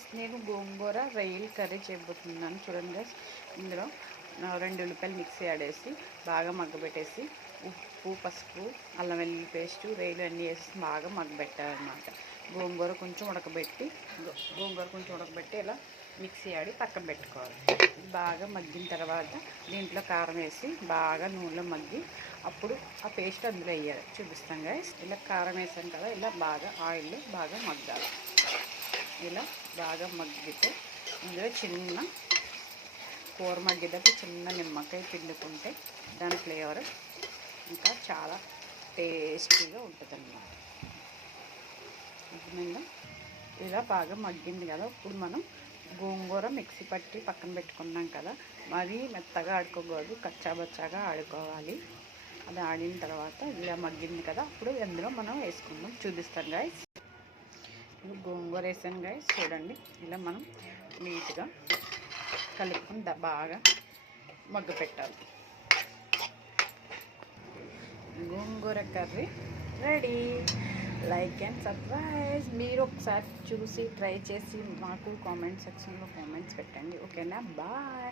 Guys, నేను గోంగూర రొయ్యల curry చేయబోతున్నాను. చూడండి గైస్, ఇందులో 2 ఉల్లిపాయలు మిక్సీ ఆడేసి బాగా మగ్గబెట్టేసి ఉప్పు, పసుపు, అల్లం వెల్లుల్లి పేస్టు, రొయ్యలు అన్నీ వేసి బాగా మగ్గబెట్టాలన్నమాట. గోంగూర కొంచెం ఉడకబెట్టి ఇలా మిక్సీ ఆడి పక్కన పెట్టుకోవాలి. బాగా మగ్గిన తర్వాత దీంట్లో కారం వేసి బాగా నూనెలో మగ్గి అప్పుడు ఆ పేస్ట్ అందులో వేయాలి. చూపిస్తాం గైస్. ఇలా కారం వేసాం కదా, ఇలా బాగా ఆయిల్లో బాగా మగ్గాలి. ఇలా బాగా మగ్గితే ఇందులో చిన్న కూర మగ్గేటప్పుడు చిన్న నిమ్మకాయ పిండుకుంటే దాని ఫ్లేవర్ ఇంకా చాలా టేస్టీగా ఉంటుంది అన్నమాట. ఇలా బాగా మగ్గింది కదా, ఇప్పుడు మనం గోంగూర మిక్సీ పట్టి పక్కన పెట్టుకున్నాం కదా, మరీ మెత్తగా ఆడుకోకూడదు, కచ్చాబచ్చాగా ఆడుకోవాలి. అది ఆడిన తర్వాత ఇలా మగ్గింది కదా, అప్పుడు అందులో మనం వేసుకుందాం. చూపిస్తాను గైస్. గోంగూర వేసాను గైస్, చూడండి. ఇలా మనం నీట్గా కలుపుకొని బాగా మగ్గ పెట్టాలి. Gongura curry ready. Like and subscribe. మీరు ఒకసారి చూసి ట్రై చేసి మాకు కామెంట్ సెక్షన్లో కామెంట్స్ పెట్టండి. ఓకేనా? బాయ్.